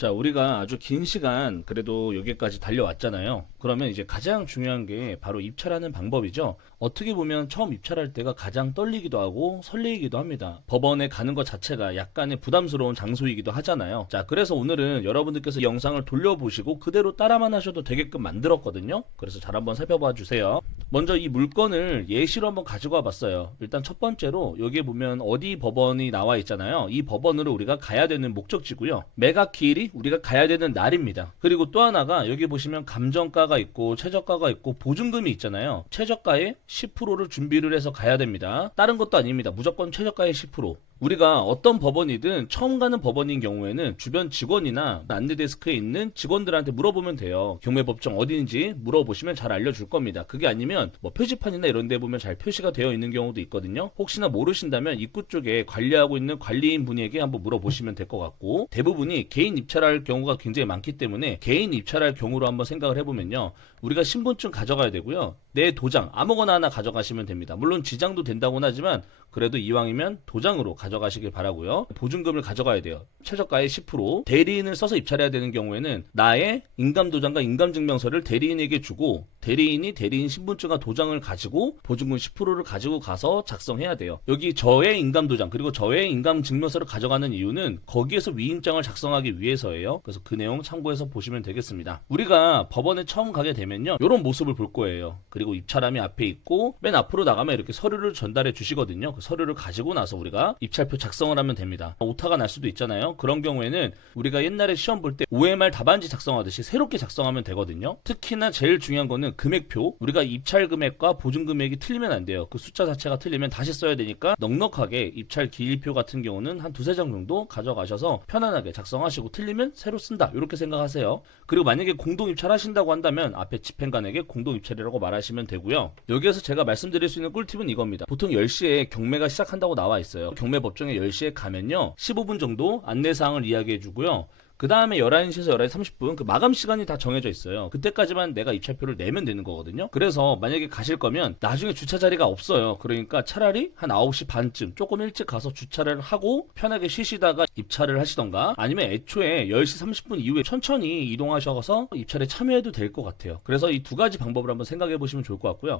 자, 우리가 아주 긴 시간 그래도 여기까지 달려왔잖아요. 그러면 이제 가장 중요한 게 바로 입찰하는 방법이죠. 어떻게 보면 처음 입찰할 때가 가장 떨리기도 하고 설레이기도 합니다. 법원에 가는 것 자체가 약간의 부담스러운 장소이기도 하잖아요. 자, 그래서 오늘은 여러분들께서 영상을 돌려보시고 그대로 따라만 하셔도 되게끔 만들었거든요. 그래서 잘 한번 살펴봐 주세요. 먼저 이 물건을 예시로 한번 가지고 와봤어요. 일단 첫 번째로 여기에 보면 어디 법원이 나와 있잖아요. 이 법원으로 우리가 가야 되는 목적지고요. 매각 기일이 우리가 가야 되는 날입니다. 그리고 또 하나가 여기 보시면 감정가가 있고 최저가가 있고 보증금이 있잖아요. 최저가의 10%를 준비를 해서 가야 됩니다. 다른 것도 아닙니다. 무조건 최저가의 10%. 우리가 어떤 법원이든 처음 가는 법원인 경우에는 주변 직원이나 안내데스크에 있는 직원들한테 물어보면 돼요. 경매법정 어디인지 물어보시면 잘 알려줄 겁니다. 그게 아니면 뭐 표지판이나 이런 데 보면 잘 표시가 되어 있는 경우도 있거든요. 혹시나 모르신다면 입구 쪽에 관리하고 있는 관리인 분에게 한번 물어보시면 될 것 같고, 대부분이 개인 입찰할 경우가 굉장히 많기 때문에 개인 입찰할 경우로 한번 생각을 해보면요. 우리가 신분증 가져가야 되고요. 내 도장 아무거나 하나 가져가시면 됩니다. 물론 지장도 된다고는 하지만 그래도 이왕이면 도장으로 가져가시길 바라고요. 보증금을 가져가야 돼요. 최저가의 10%. 대리인을 써서 입찰해야 되는 경우에는 나의 인감도장과 인감증명서를 대리인에게 주고 대리인이 대리인 신분증과 도장을 가지고 보증금 10%를 가지고 가서 작성해야 돼요. 여기 저의 인감도장 그리고 저의 인감증명서를 가져가는 이유는 거기에서 위임장을 작성하기 위해서예요. 그래서 그 내용 참고해서 보시면 되겠습니다. 우리가 법원에 처음 가게 되면요. 이런 모습을 볼 거예요. 그리고 입찰함이 앞에 있고 맨 앞으로 나가면 이렇게 서류를 전달해 주시거든요. 그 서류를 가지고 나서 우리가 입찰표 작성을 하면 됩니다. 오타가 날 수도 있잖아요. 그런 경우에는 우리가 옛날에 시험 볼 때 OMR 답안지 작성하듯이 새롭게 작성하면 되거든요. 특히나 제일 중요한 거는 금액표. 우리가 입찰 금액과 보증 금액이 틀리면 안 돼요. 그 숫자 자체가 틀리면 다시 써야 되니까 넉넉하게 입찰 기일표 같은 경우는 한 두세 장 정도 가져가셔서 편안하게 작성하시고 틀리면 새로 쓴다. 이렇게 생각하세요. 그리고 만약에 공동 입찰하신다고 한다면 앞에 집행관에게 공동 입찰이라고 말하시면 되고요. 여기에서 제가 말씀드릴 수 있는 꿀팁은 이겁니다. 보통 10시에 경매가 시작한다고 나와 있어요. 경매 법정에 10시에 가면요. 15분 정도 안내사항을 이야기해 주고요. 그 다음에 11시에서 11시 30분 그 마감 시간이 다 정해져 있어요. 그때까지만 내가 입찰표를 내면 되는 거거든요. 그래서 만약에 가실 거면 나중에 주차 자리가 없어요. 그러니까 차라리 한 9시 반쯤 조금 일찍 가서 주차를 하고 편하게 쉬시다가 입찰을 하시던가, 아니면 애초에 10시 30분 이후에 천천히 이동하셔서 입찰에 참여해도 될 것 같아요. 그래서 이 두 가지 방법을 한번 생각해 보시면 좋을 것 같고요.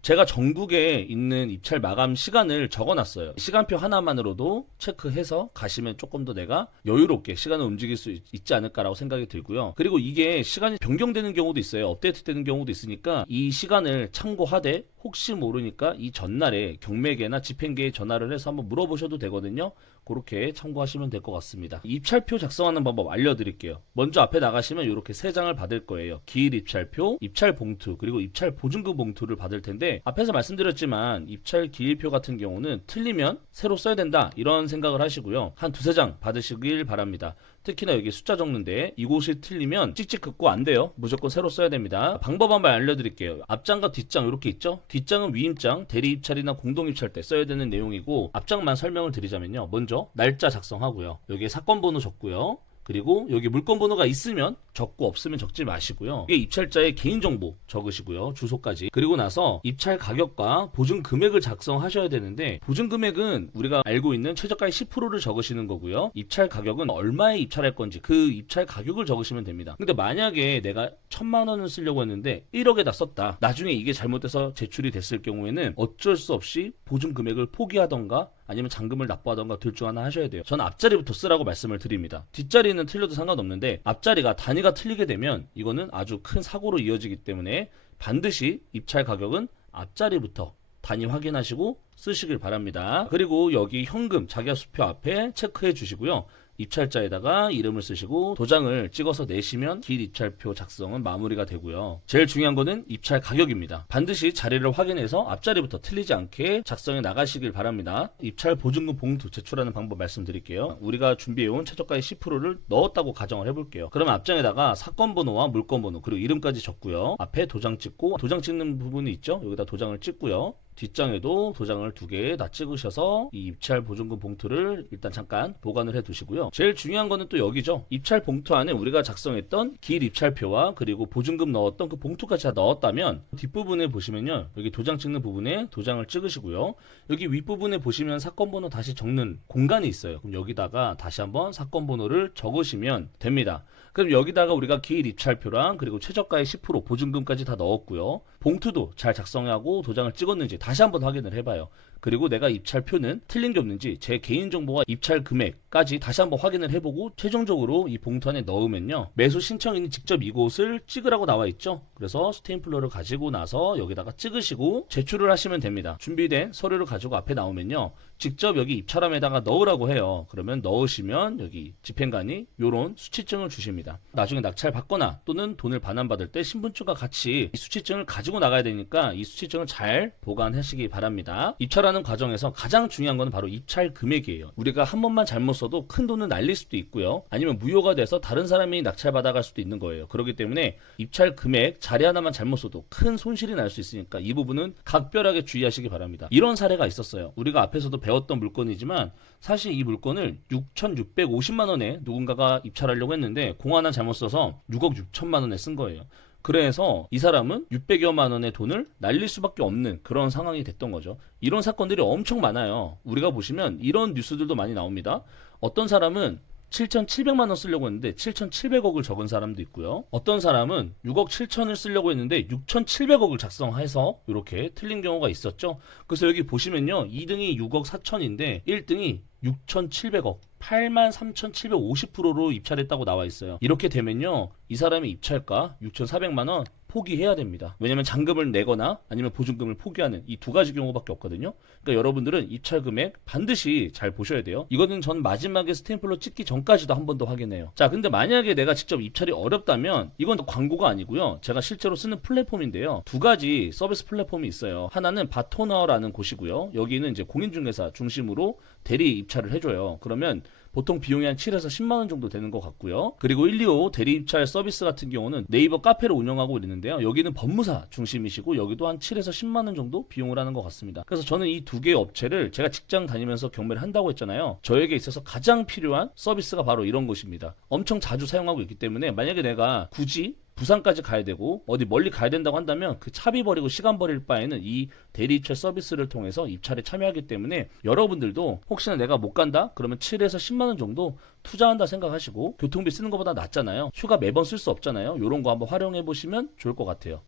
제가 전국에 있는 입찰 마감 시간을 적어놨어요. 시간표 하나만으로도 체크해서 가시면 조금 더 내가 여유롭게 시간을 움직일 수 있지 않을까라고 생각이 들고요. 그리고 이게 시간이 변경되는 경우도 있어요. 업데이트 되는 경우도 있으니까 이 시간을 참고하되 혹시 모르니까 이 전날에 경매계나 집행계에 전화를 해서 한번 물어보셔도 되거든요. 그렇게 참고하시면 될 것 같습니다. 입찰표 작성하는 방법 알려드릴게요. 먼저 앞에 나가시면 이렇게 3장을 받을 거예요. 기일 입찰표, 입찰 봉투, 그리고 입찰 보증금 봉투를 받을 텐데, 앞에서 말씀드렸지만 입찰 기일표 같은 경우는 틀리면 새로 써야 된다 이런 생각을 하시고요. 한 두세 장 받으시길 바랍니다. 특히나 여기 숫자 적는데 이곳이 틀리면 찍찍 긋고 안 돼요. 무조건 새로 써야 됩니다. 방법 한번 알려드릴게요. 앞장과 뒷장 이렇게 있죠. 뒷장은 위임장, 대리 입찰이나 공동 입찰 때 써야 되는 내용이고, 앞장만 설명을 드리자면요. 먼저 날짜 작성하고요. 여기에 사건 번호 적고요. 그리고 여기 물건 번호가 있으면 적고 없으면 적지 마시고요. 이게 입찰자의 개인정보 적으시고요. 주소까지. 그리고 나서 입찰 가격과 보증 금액을 작성하셔야 되는데, 보증 금액은 우리가 알고 있는 최저가의 10%를 적으시는 거고요. 입찰 가격은 얼마에 입찰할 건지 그 입찰 가격을 적으시면 됩니다. 근데 만약에 내가 1,000만 원을 쓰려고 했는데 1억에다 썼다. 나중에 이게 잘못돼서 제출이 됐을 경우에는 어쩔 수 없이 보증 금액을 포기하던가 아니면 잔금을 납부하던가 둘 중 하나 하셔야 돼요. 저는 앞자리부터 쓰라고 말씀을 드립니다. 뒷자리는 틀려도 상관없는데 앞자리가 단위가 틀리게 되면 이거는 아주 큰 사고로 이어지기 때문에 반드시 입찰 가격은 앞자리부터 단위 확인하시고 쓰시길 바랍니다. 그리고 여기 현금 자기합수표 앞에 체크해 주시고요. 입찰자에다가 이름을 쓰시고 도장을 찍어서 내시면 기일 입찰표 작성은 마무리가 되고요. 제일 중요한 거는 입찰 가격입니다. 반드시 자리를 확인해서 앞자리부터 틀리지 않게 작성해 나가시길 바랍니다. 입찰 보증금 봉투 제출하는 방법 말씀드릴게요. 우리가 준비해온 최저가의 10%를 넣었다고 가정을 해볼게요. 그러면 앞장에다가 사건 번호와 물건 번호 그리고 이름까지 적고요. 앞에 도장 찍고, 도장 찍는 부분이 있죠. 여기다 도장을 찍고요. 뒷장에도 도장을 2개 다 찍으셔서 이 입찰 보증금 봉투를 일단 잠깐 보관을 해 두시고요. 제일 중요한 거는 또 여기죠. 입찰 봉투 안에 우리가 작성했던 길 입찰표와 그리고 보증금 넣었던 그 봉투까지 다 넣었다면 뒷부분에 보시면요. 여기 도장 찍는 부분에 도장을 찍으시고요. 여기 윗부분에 보시면 사건 번호 다시 적는 공간이 있어요. 그럼 여기다가 다시 한번 사건 번호를 적으시면 됩니다. 그럼 여기다가 우리가 길 입찰표랑 그리고 최저가의 10% 보증금까지 다 넣었고요. 봉투도 잘 작성하고 도장을 찍었는지 다시 한번 확인을 해봐요. 그리고 내가 입찰표는 틀린 게 없는지 제 개인정보와 입찰 금액까지 다시 한번 확인을 해보고 최종적으로 이 봉투 안에 넣으면요. 매수 신청인이 직접 이곳을 찍으라고 나와 있죠. 그래서 스탬플러를 가지고 나서 여기다가 찍으시고 제출을 하시면 됩니다. 준비된 서류를 가지고 앞에 나오면요. 직접 여기 입찰함에다가 넣으라고 해요. 그러면 넣으시면 여기 집행관이 요런 수취증을 주십니다. 나중에 낙찰 받거나 또는 돈을 반환받을 때 신분증과 같이 이 수취증을 가지고 나가야 되니까 이 수취증을 잘 보관하시기 바랍니다. 입찰하는 과정에서 가장 중요한 건 바로 입찰 금액이에요. 우리가 한 번만 잘못 써도 큰 돈을 날릴 수도 있고요. 아니면 무효가 돼서 다른 사람이 낙찰 받아갈 수도 있는 거예요. 그렇기 때문에 입찰 금액 자리 하나만 잘못 써도 큰 손실이 날 수 있으니까 이 부분은 각별하게 주의하시기 바랍니다. 이런 사례가 있었어요. 우리가 앞에서도 배웠던 물건이지만 사실 이 물건을 6,650만 원에 누군가가 입찰하려고 했는데 공 하나 잘못 써서 6억 6천만 원에 쓴 거예요. 그래서 이 사람은 600여만 원의 돈을 날릴 수밖에 없는 그런 상황이 됐던 거죠. 이런 사건들이 엄청 많아요. 우리가 보시면 이런 뉴스들도 많이 나옵니다. 어떤 사람은 7,700만 원 쓰려고 했는데 7,700억을 적은 사람도 있고요. 어떤 사람은 6억 7천을 쓰려고 했는데 6,700억을 작성해서 이렇게 틀린 경우가 있었죠. 그래서 여기 보시면요. 2등이 6억 4천인데 1등이 6,700억 83,750%로 입찰했다고 나와 있어요. 이렇게 되면요. 이 사람의 입찰가 6,400만 원 포기해야 됩니다. 왜냐면 잔금을 내거나 아니면 보증금을 포기하는 이 2가지 경우밖에 없거든요. 그러니까 여러분들은 입찰 금액 반드시 잘 보셔야 돼요. 이거는 전 마지막에 스탬플러 찍기 전까지도 한 번 더 확인해요. 자, 근데 만약에 내가 직접 입찰이 어렵다면 이건 광고가 아니고요. 제가 실제로 쓰는 플랫폼인데요. 2가지 서비스 플랫폼이 있어요. 하나는 바토너라는 곳이고요. 여기는 이제 공인중개사 중심으로 대리 입찰을 해줘요. 그러면 보통 비용이 한 7에서 10만 원 정도 되는 것 같고요. 그리고 125 대리 입찰 서비스 같은 경우는 네이버 카페를 운영하고 있는데요. 여기는 법무사 중심이시고 여기도 한 7에서 10만 원 정도 비용을 하는 것 같습니다. 그래서 저는 이 2개의 업체를 제가 직장 다니면서 경매를 한다고 했잖아요. 저에게 있어서 가장 필요한 서비스가 바로 이런 곳입니다. 엄청 자주 사용하고 있기 때문에 만약에 내가 굳이 부산까지 가야 되고 어디 멀리 가야 된다고 한다면 그 차비 버리고 시간 버릴 바에는 이 대리 입찰 서비스를 통해서 입찰에 참여하기 때문에 여러분들도 혹시나 내가 못 간다? 그러면 7에서 10만 원 정도 투자한다 생각하시고 교통비 쓰는 것보다 낫잖아요. 휴가 매번 쓸 수 없잖아요. 이런 거 한번 활용해 보시면 좋을 것 같아요.